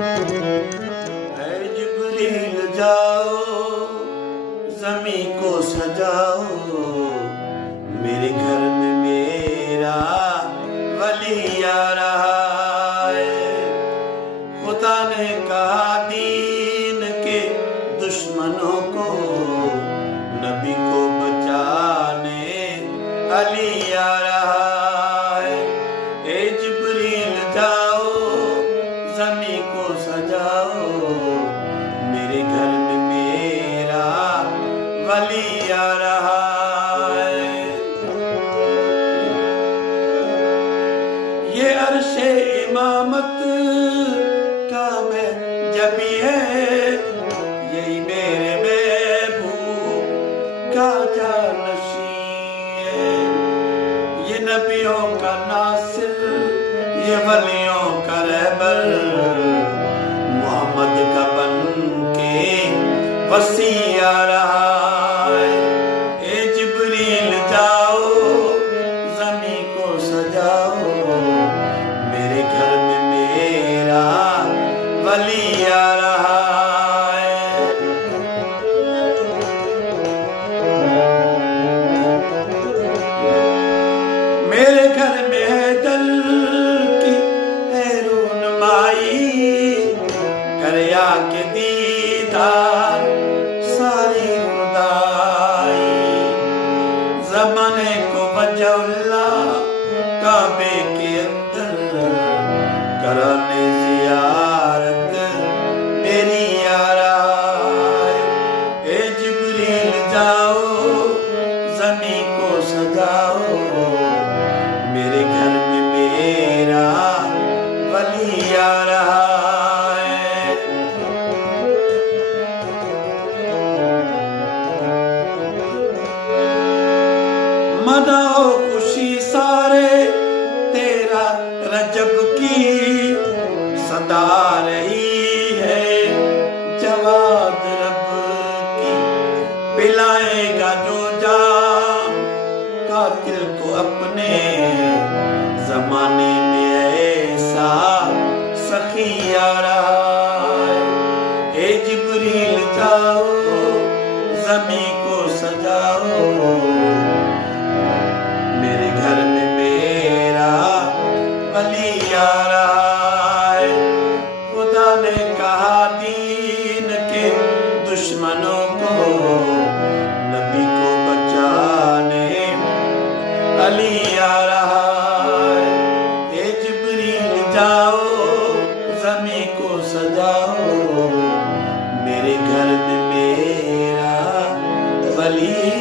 اے جبریل جاؤ زمین کو سجاؤ، میرے گھر میں میرا ولی آ رہا ہے۔ خدا نے کہا دین کے دشمنوں کو، نبی کو بچانے علی آ رہا ہے۔ اے جبریل جاؤ زمین کو سجاؤ، میرے گھر میں میرا ولی آ رہا ہے۔ یہ عرش امامت کا میں جبی ہے، یہی میرے محبوب کا جانشین ہے۔ یہ نبیوں کا ناصر، یہ ولیوں کا رہبر، محمد کا بن کے وسیع آ رہا ہے۔ اے جبریل جاؤ زمین کو سجاؤ، میرے گھر میں میرا ولی آ رہا ہے۔ میرے گھر میں ہے دل کی ہے رونمائی، کریا کے دیدار ساری خدائی۔ زمانے کو وجہ اللہ کعبے کے اندر، کرانے زیارت میری آ رہا ہے۔ اے جبریل جاؤ زمین کو سجاؤ، میرے گھر میں میرا ولی آ رہا ہے۔ مناؤ خوشی سارے تیرا رجب کی صدا رہی ہے، جواد رب کی پلائے گا جو جام قاتل کو اپنے زمانے میں ایسا سخی آ رہا ہے۔ اے جبریل جاؤ زمین کو سجاؤ، میرے گھر میں میرا ولی آ رہا ہے۔ خدا نے کہا دین کے دشمنوں کو، نبی کو بچانے علی آ رہا ہے۔ اے جبریل جاؤ زمین کو سجاؤ، میرے گھر میں میرا ولی